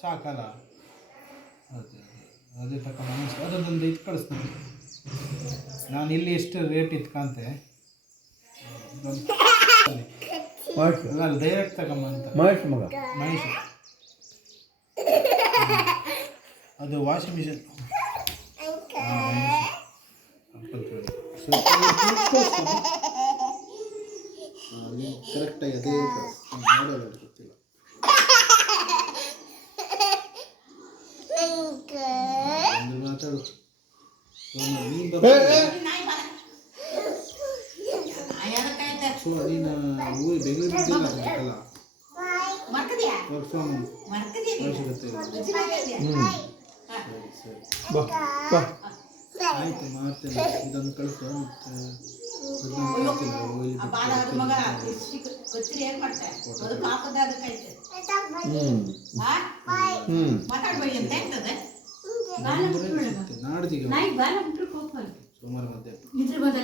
ಸಾಕಲ್ಲ ಅದೇ ಅದೇ ತಗೊಂಡು ಅದೊಂದು ಇದು ಕಳಿಸ್ತೀನಿ ನಾನು ಇಲ್ಲಿ ಎಷ್ಟು ರೇಟ್ ಇಟ್ಕಂತೆ ಅಲ್ಲ ಡೈರೆಕ್ಟ್ ತಗೊಂಬಂತ ಮಹೇಶ್ ಮಗ ಮಹೇಶ್ ಅದು ವಾಷಿಂಗ್ ಮಿಷಿನ್ ಕರೆಕ್ಟಾಗಿ ಅದೇ ಮಾಡೋಲ್ಲ ಗೊತ್ತಿಲ್ಲ ಒಂದು ಮಾತಾಡು ನೀನು ಊರು ಬೆಂಗಳೂರು ಇದ್ದಿಲ್ಲ ವರ್ಕ್ ಫ್ರಮ್ ಅವಶ್ಯಕತೆ ಆಯ್ತು ಮಾಡ್ತೇನೆ ಇದನ್ನು ಕಳಿಸು ನಾಡ್ದಿಗೆ ಸೋಮವಾರ ಮಧ್ಯಾಹ್ನ